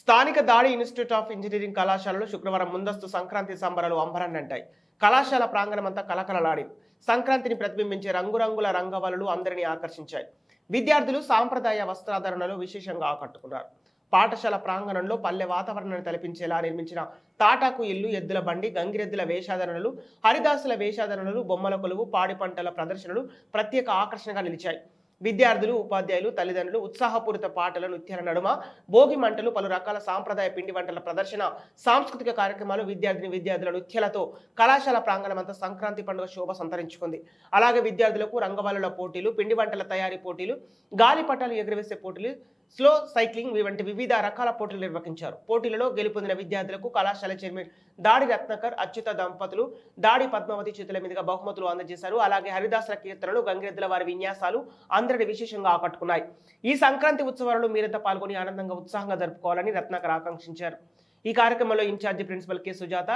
స్థానిక దాడి institute of engineering కళాశాలలో శుక్రవారం ముందస్తు సంక్రాంతి సంబరాలు అంబరాన్నంటాయి. కళాశాల ప్రాంగణమంతా కలకలలాడింది సంక్రాంతిని ప్రతిబింబించే రంగురంగుల రంగవల్లులు అందరినీ ఆకర్షించాయి. విద్యార్థులు సాంప్రదాయ వస్త్రాధరణలో విశేషంగా ఆకట్టుకున్నారు. పాఠశాల ప్రాంగణంలో పల్లె వాతావరణాన్ని తలపించేలా నిర్మించిన తాటాకు ఇల్లు ఎద్దుల బండి గంగిరెద్దుల వేషాధరణలు హరిదాసుల వేషాధరణలు బొమ్మల కొలువు పాడి పంటల ప్రదర్శనలు ప్రత్యేక ఆకర్షణగా నిలిచాయి. విద్యార్థులు ఉపాధ్యాయులు తల్లిదండ్రులు ఉత్సాహపూరిత పాటల నృత్యాల నడుమ భోగి మంటలు పలు రకాల సాంప్రదాయ పిండి వంటల ప్రదర్శన సాంస్కృతిక కార్యక్రమాలు విద్యార్థిని విద్యార్థుల నృత్యాలతో కళాశాల ప్రాంగణమంతా సంక్రాంతి పండుగ శోభ సంతరించుకుంది. అలాగే విద్యార్థులకు రంగవల్లుల పోటీలు పిండి వంటల తయారీ పోటీలు గాలిపటాలు ఎగురవేసే పోటీలు స్లో సైక్లింగ్ వంటి వివిధ రకాల పోటీలు నిర్వహించారు. పోటీలలో గెలుపొందిన విద్యార్థులకు కళాశాల చైర్మన్ దాడి రత్నకర్ అచ్యుత దంపతులు దాడి పద్మావతి చేతుల మీదుగా బహుమతులు అందజేశారు. అలాగే హరిదాసుల కీర్తనలు గంగిరెద్దుల వారి విన్యాసాలు అందరిని విశేషంగా ఆకట్టుకున్నాయి. ఈ సంక్రాంతి ఉత్సవాలలో మీరంతా పాల్గొని ఆనందంగా ఉత్సాహంగా జరుపుకోవాలని రత్నాకర్ ఆకాంక్షించారు. ఈ కార్యక్రమంలో incharge principal K. Sujatha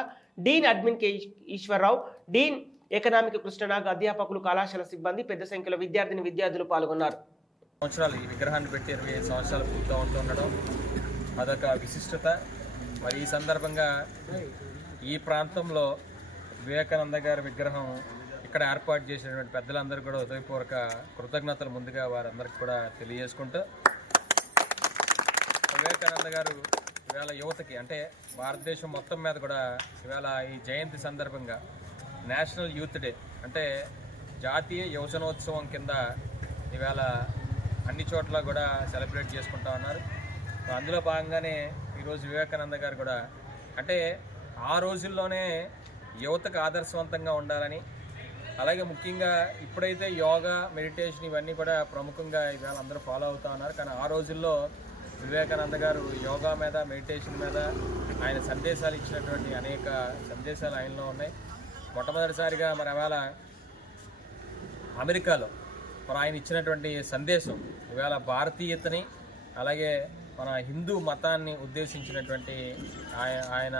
dean admin K. Eswararao dean economic Krishnanag అధ్యాపకులు కళాశాల సిబ్బంది పెద్ద సంఖ్యలో విద్యార్థిని విద్యార్థులు పాల్గొన్నారు. సంవత్సరాలు ఈ విగ్రహాన్ని పెట్టి ఇరవై ఐదు సంవత్సరాలు పూర్తవుతూ ఉండడం అదొక విశిష్టత. మరి ఈ సందర్భంగా ఈ ప్రాంతంలో వివేకానంద గారి విగ్రహం ఇక్కడ ఏర్పాటు చేసినటువంటి పెద్దలందరూ కూడా హృదయపూర్వక కృతజ్ఞతలు ముందుగా వారందరికీ కూడా తెలియజేసుకుంటూ వివేకానంద గారు ఇవాళ యువతకి అంటే భారతదేశం మొత్తం మీద కూడా ఇవాళ ఈ జయంతి సందర్భంగా నేషనల్ యూత్ డే అంటే జాతీయ యువజనోత్సవం కింద ఇవాళ అన్ని చోట్ల కూడా సెలబ్రేట్ చేసుకుంటా ఉన్నారు. సో అందులో భాగంగానే ఈరోజు వివేకానంద గారు కూడా అంటే ఆ రోజుల్లోనే యువతకు ఆదర్శవంతంగా ఉండాలని అలాగే ముఖ్యంగా ఇప్పుడైతే యోగా మెడిటేషన్ ఇవన్నీ కూడా ప్రముఖంగా ఇవాళ అందరూ ఫాలో అవుతా ఉన్నారు. కానీ ఆ రోజుల్లో వివేకానంద గారు యోగా మీద మెడిటేషన్ మీద ఆయన సందేశాలు ఇచ్చినటువంటి అనేక సందేశాలు ఆయనలో ఉన్నాయి. మొట్టమొదటిసారిగా మరి అవేళ అమెరికాలో మరి ఆయన ఇచ్చినటువంటి సందేశం ఇవాళ భారతీయతని అలాగే మన హిందూ మతాన్ని ఉద్దేశించినటువంటి ఆయన ఆయన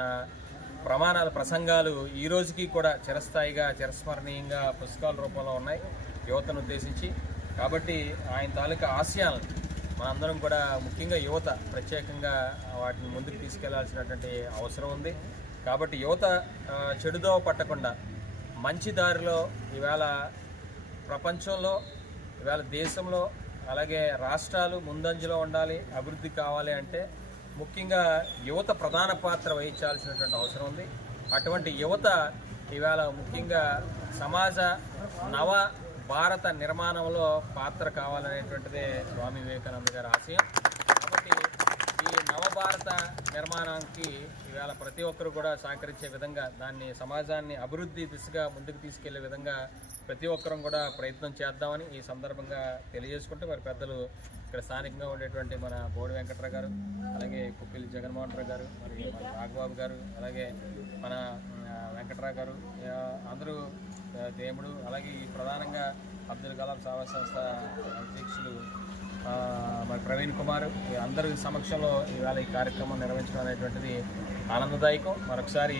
ప్రమాణాల ప్రసంగాలు ఈ రోజుకి కూడా చిరస్థాయిగా చిరస్మరణీయంగా పుస్తకాల రూపంలో ఉన్నాయి యువతను ఉద్దేశించి. కాబట్టి ఆయన తాలూకా ఆశయాలను మనందరం కూడా ముఖ్యంగా యువత ప్రత్యేకంగా వాటిని ముందుకు తీసుకెళ్ళాల్సినటువంటి అవసరం ఉంది. కాబట్టి యువత చెడుదోవ పట్టకుండా మంచి దారిలో ఈవేళ ప్రపంచంలో ఇవాళ దేశంలో అలాగే రాష్ట్రాలు ముందంజలో ఉండాలి అభివృద్ధి కావాలి అంటే ముఖ్యంగా యువత ప్రధాన పాత్ర వహించాల్సినటువంటి అవసరం ఉంది. అటువంటి యువత ఇవాళ ముఖ్యంగా సమాజ నవ భారత నిర్మాణంలో పాత్ర కావాలనేటువంటిదే స్వామి వివేకానంద గారి ఆశయం. ఈ నవభారత నిర్మాణానికి ఇవాళ ప్రతి ఒక్కరు కూడా సహకరించే విధంగా దాన్ని సమాజాన్ని అభివృద్ధి దిశగా ముందుకు తీసుకెళ్ళే విధంగా ప్రతి ఒక్కరం కూడా ప్రయత్నం చేద్దామని ఈ సందర్భంగా తెలియజేసుకుంటూ మరి పెద్దలు ఇక్కడ స్థానికంగా ఉండేటువంటి మన బోడి వెంకట్రావు గారు అలాగే కుప్పిలి జగన్మోహన్ రావు గారు మరి మన రాఘబాబు గారు అలాగే మన వెంకట్రావు గారు అందరూ దేవుడు అలాగే ఈ ప్రధానంగా అబ్దుల్ కలాం సేవా సంస్థ అధ్యక్షులు మరి ప్రవీణ్ కుమార్ అందరి సమక్షంలో ఇవాళ ఈ కార్యక్రమం నిర్వహించడం అనేటువంటిది ఆనందదాయకం మరొకసారి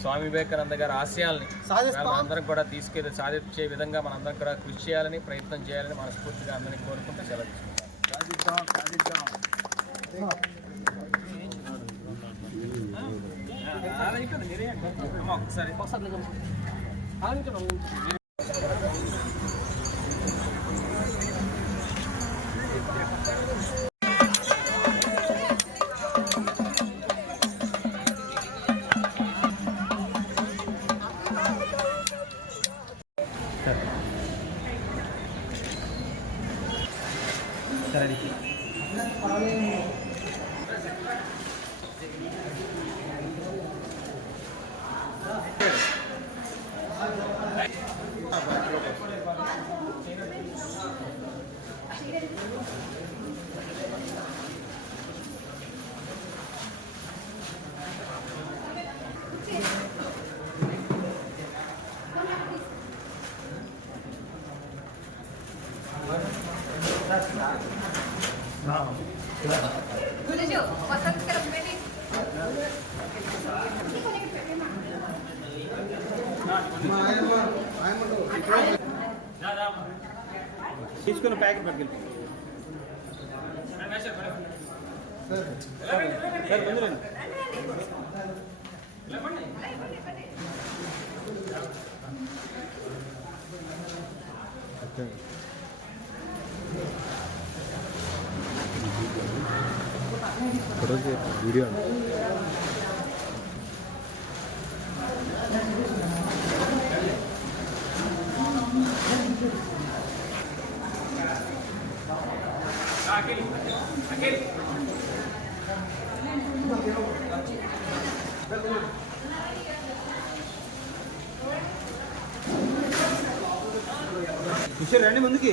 స్వామి వివేకానంద గారి ఆశయాల్ని మనందరం కూడా తీసుకెళ్ళి సాధించే విధంగా మనందరం కూడా కృషి చేయాలని ప్రయత్నం చేయాలని మనస్ఫూర్తిగా అందరినీ కోరుకుంటూ సెలవు తీసుకుంటాం ఒకసారి original. తీసుకున్న ప్యాకెట్ పట్టుకెళ్ళి. వీడియో కిషోర్ రండి ముందుకి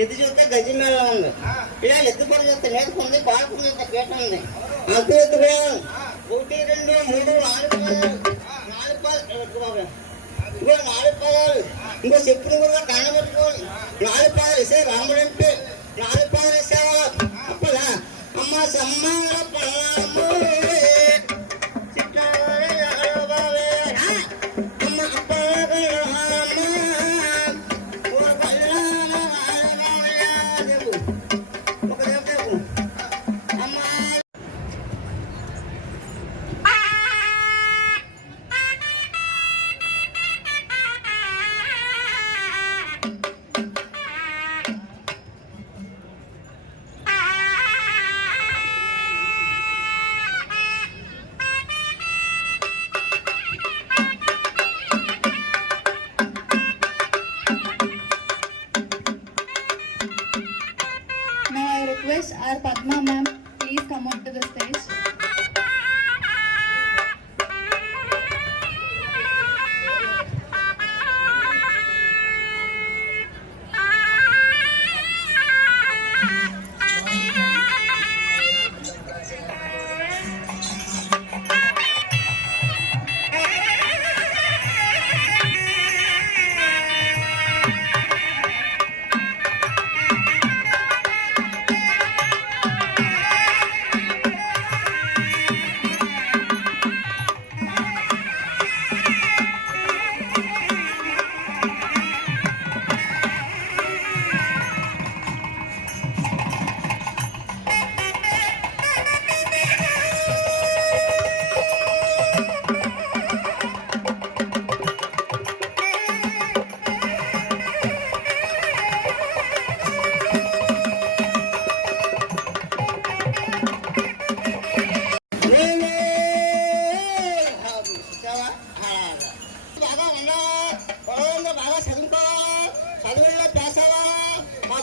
ఎద్దు చూస్తే గజిమేళ ఉంది. ఇలా ఎత్తుపడి చూస్తే మేత ఉంది బాలకు చూస్తే పీట ఉంది. అంతే ఎద్దుగా ఒకటి రెండు మూడు నాలుగు నాలుగు పాలు ఇంకో నాలుగు పాదాలు ఇంకో చెప్పులు కూడా కళ్ళ పెట్టుకోవాలి నాలుగు పాదాలు ఇసే రాముడు అంటే నాలుగు పాదాలు ఇసావా అప్పలా అమ్మ సమ్మాన request our Padma ma'am, please come up to the stage.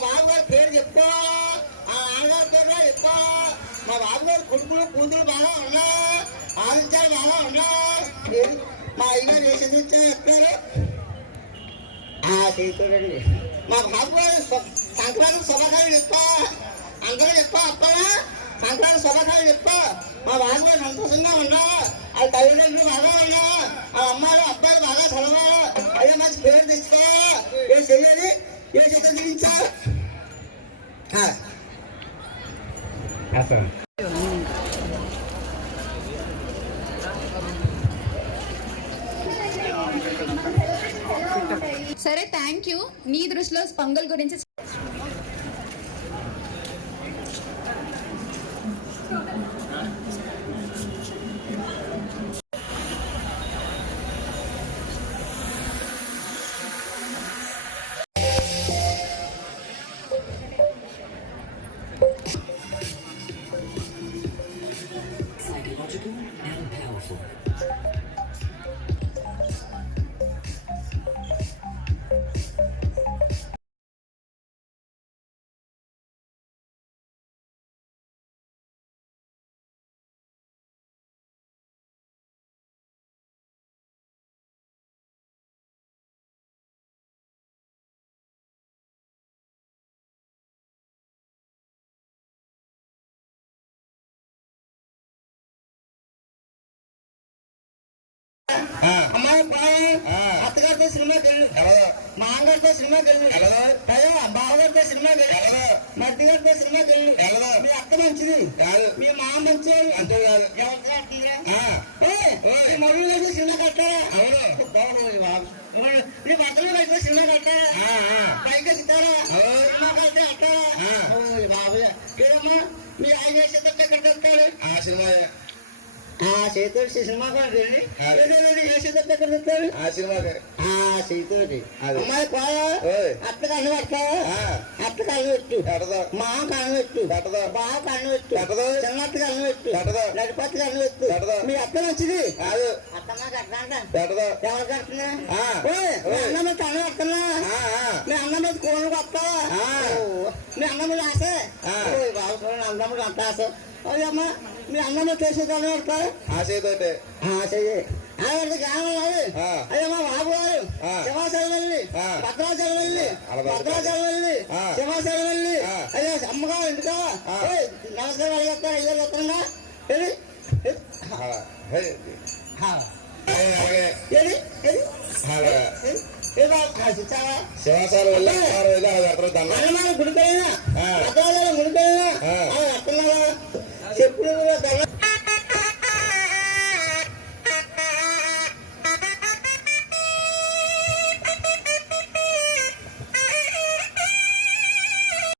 బాబుగారి పేరు చెప్పుకో. ఆ నాన్నగారి పేరు కూడా చెప్పుకో. మా బాబుగారు కొడుకులు కూతురు బాగా ఉన్నా ఆలోచనలు బాగా ఉన్నా మా అయ్యగారు వేసేది చెప్తారు? చేతుడండి మా బాబుగారు సంక్రాంతి శుభకార్యాలు చెప్తా. అందరూ చెప్తా అప్పనా సంక్రాంతి శుభకార్యాలు చెప్తా. మా బాబుగారు సంతోషంగా ఉన్నా. ఆ తల్లిదండ్రులు బాగా ఉన్నా. ఆ అమ్మాయిలు అబ్బాయిలు బాగా చదవాలి. అదే మంచి పేరు తెచ్చుకో. ఏ చెయ్యాలి ఏ చేత దిగించా సరే థ్యాంక్ యూ నీ దృష్టిలో పొంగల్ గురించి psychological అమ్మాయి అత్తగారితో సినిమాకి వెళ్ళు మామగారితో సినిమాకి వెళ్ళు అయ్యో బావగారితో సినిమాకి వెళ్ళు మట్టి గారితో సినిమాకి వెళ్ళు మీ అత్త మంచిది. మీ మామ మంచిది. అంతే కాదు మమ్మీ కలిసి సినిమా కట్టారా? మీ భర్తలు కలిసి సినిమా కట్టారా? పైకి ఎక్కుతారా సినిమా కలిసి కట్టారా బాబు ఏమమ్మా మీ ఆయన కట్టారు ఆ సినిమా ఆ చేతుడు సినిమా చెప్తారు? ఆ సినిమాకి ఆ అది. అమ్మాయి పోయా. అత్త కన్ను పెడతావా. అత్త కన్ను పెట్టు. పెట్టదు. మా కన్ను పెట్టు. పెట్టదు. బావ కన్ను పెట్టు. పెట్టదు. చిన్నత్త కన్ను పెట్టు. పెట్టదు. నడిపత్తి కన్ను పెట్టు. పెట్టదు. మీ అత్త నచ్చింది కాదు. అత్తమ్మ కట్టంట పెట్టదు ఎవరు కడుతున్నా? కన్ను ఆ. మీ అన్న మీద కొత్తావా ఆ. మీ అన్న మీద ఆశ? బాబు చూడండి అన్నముడు అంత ఆశ. అమ్మ మీ అన్న మీద చేసే కన్ను పెడతావు ఆ చేతోటే ఆ, చెయ్యి ఆయన జ్ఞానం అది? ఆ. అయ్యో మా బాబు గారు. సింహాచలం వెళ్ళి. భద్రాచలం వెళ్ళి. భద్రాచలం వెళ్ళి. సింహాచలం వెళ్ళి. అయ్యో అమ్మగా ఇంటికా నమస్కారం అడిగేస్తా అయ్యో చెప్తున్నా వెళ్ళి అలా. హే. అలాగే, అలాగే. వెళ్ళి వెళ్ళి అలాగే. ఏ గుడిపోయినా గుడిపోయినా చెప్పుడు